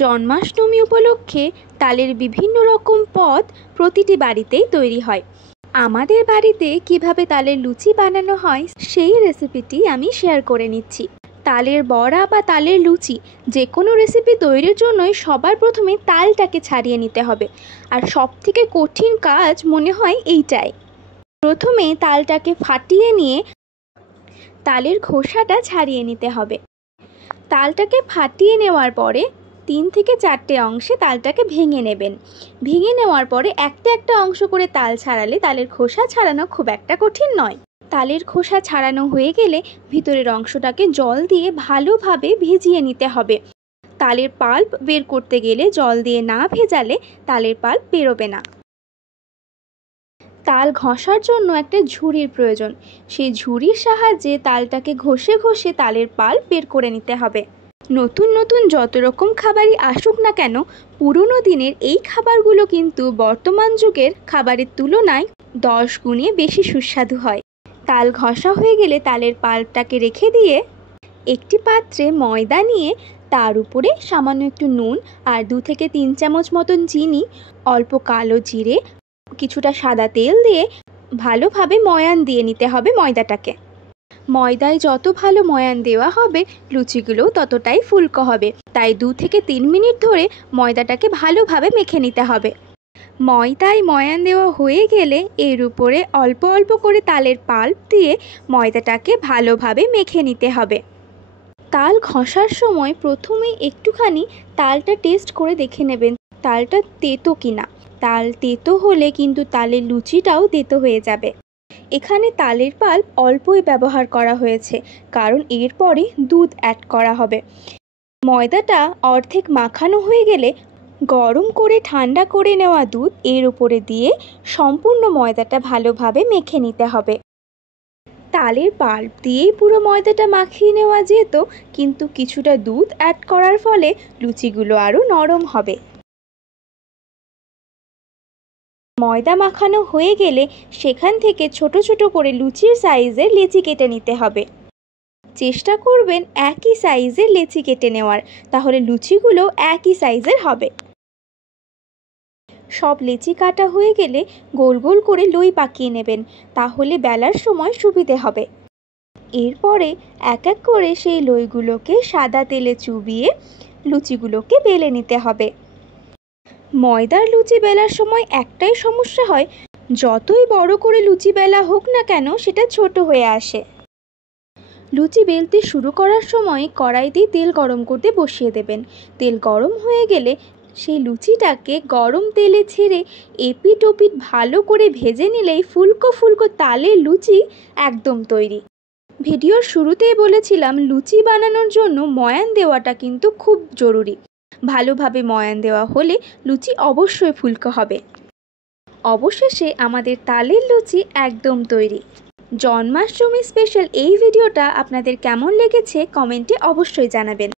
জন্মাষ্টমী উপলক্ষে তালের বিভিন্ন রকম পদ প্রতিটি বাড়িতেই তৈরি হয়। আমাদের বাড়িতে কিভাবে তালের লুচি বানানো হয় সেই রেসিপিটি আমি শেয়ার করে নিচ্ছি। তালের বড়া বা তালের লুচি যে কোনো রেসিপি তৈরির জন্যই সবার প্রথমে তালটাকে ছাড়িয়ে নিতে হবে, আর সবথেকে কঠিন কাজ মনে হয় এইটাই। প্রথমে তালটাকে ফাটিয়ে নিয়ে তালের খোসাটা ছাড়িয়ে নিতে হবে। তালটাকে ফাটিয়ে নেওয়ার পরে 3 থেকে 4টে অংশে তালটাকে ভেঙে নেবেন। ভেঙে নেওয়ার পরে একটা একটা অংশ করে তাল ছাড়ালে তালের খোসা ছাড়ানো খুব একটা কঠিন নয়। তালের খোসা ছাড়ানো হয়ে গেলে ভিতরের অংশটাকে জল দিয়ে ভালোভাবে ভিজিয়ে নিতে হবে। তালের পাল্প বের করতে গেলে জল দিয়ে না ভেজালে তালের পাল্প বেরোবে না। তাল ঘষার জন্য একটা ঝুড়ির প্রয়োজন। সেই ঝুড়ির সাহায্যে তালটাকে ঘষে ঘষে তালের পাল্প বের করে নিতে হবে। নতুন নতুন যত রকম খাবারই আসুক না কেন, পুরনো দিনের এই খাবারগুলো কিন্তু বর্তমান যুগের খাবারের তুলনায় 10 গুণে বেশি সুস্বাদু হয়। তাল ঘষা হয়ে গেলে তালের পাল্পটাকে রেখে দিয়ে একটি পাত্রে ময়দা নিয়ে তার উপরে সামান্য একটু নুন আর 2 থেকে 3 চামচ মতন চিনি, অল্প কালো জিরে, কিছুটা সাদা তেল দিয়ে ভালোভাবে ময়ান দিয়ে নিতে হবে ময়দাটাকে। ময়দায় যত ভালো ময়ান দেওয়া হবে লুচিগুলোও ততটাই ফুলকো হবে, তাই 2 থেকে 3 মিনিট ধরে ময়দাটাকে ভালোভাবে মেখে নিতে হবে। ময়দায় ময়ান দেওয়া হয়ে গেলে এর উপরে অল্প অল্প করে তালের পাল্প দিয়ে ময়দাটাকে ভালোভাবে মেখে নিতে হবে। তাল ঘষার সময় প্রথমেই একটুখানি তালটা টেস্ট করে দেখে নেবেন তালটা তেতো কিনা। তাল তেতো হলে কিন্তু তালের লুচিটাও তেতো হয়ে যাবে। এখানে তালের পাল্প অল্পই ব্যবহার করা হয়েছে, কারণ এরপরে দুধ অ্যাড করা হবে। ময়দাটা অর্ধেক মাখানো হয়ে গেলে গরম করে ঠান্ডা করে নেওয়া দুধ এর উপরে দিয়ে সম্পূর্ণ ময়দাটা ভালোভাবে মেখে নিতে হবে। তালের পাল্প দিয়েই পুরো ময়দাটা মাখিয়ে নেওয়া যেত, কিন্তু কিছুটা দুধ অ্যাড করার ফলে লুচিগুলো আরও নরম হবে। ময়দা মাখানো হয়ে গেলে সেখান থেকে ছোট ছোট করে লুচির সাইজের লেচি কেটে নিতে হবে। চেষ্টা করবেন একই সাইজের লেচি কেটে নেওয়ার, তাহলে লুচিগুলো একই সাইজের হবে। সব লেচি কাটা হয়ে গেলে গোল গোল করে লই পাকিয়ে নেবেন, তাহলে বেলার সময় সুবিধে হবে। এরপরে এক এক করে সেই লইগুলোকে সাদা তেলে চুবিয়ে লুচিগুলোকে বেলে নিতে হবে। ময়দার লুচি বেলার সময় একটাই সমস্যা হয়, যতই বড় করে লুচি বেলা হোক না কেন সেটা ছোট হয়ে আসে। লুচি বেলতে শুরু করার সময় কড়াইতে তেল গরম করতে বসিয়ে দেবেন। তেল গরম হয়ে গেলে সেই লুচিটাকে গরম তেলে ছেড়ে এপিট ওপিট ভালো করে ভেজে নিলেই ফুলকো ফুলকো তালের লুচি একদম তৈরি। ভিডিওর শুরুতেই বলেছিলাম লুচি বানানোর জন্য ময়ান দেওয়াটা কিন্তু খুব জরুরি। ভালোভাবে ময়ান দেওয়া হলে লুচি অবশ্যই ফুলকো হবে। অবশেষে আমাদের তালের লুচি একদম তৈরি। জন্মাষ্টমী স্পেশাল এই ভিডিওটা আপনাদের কেমন লেগেছে কমেন্টে অবশ্যই জানাবেন।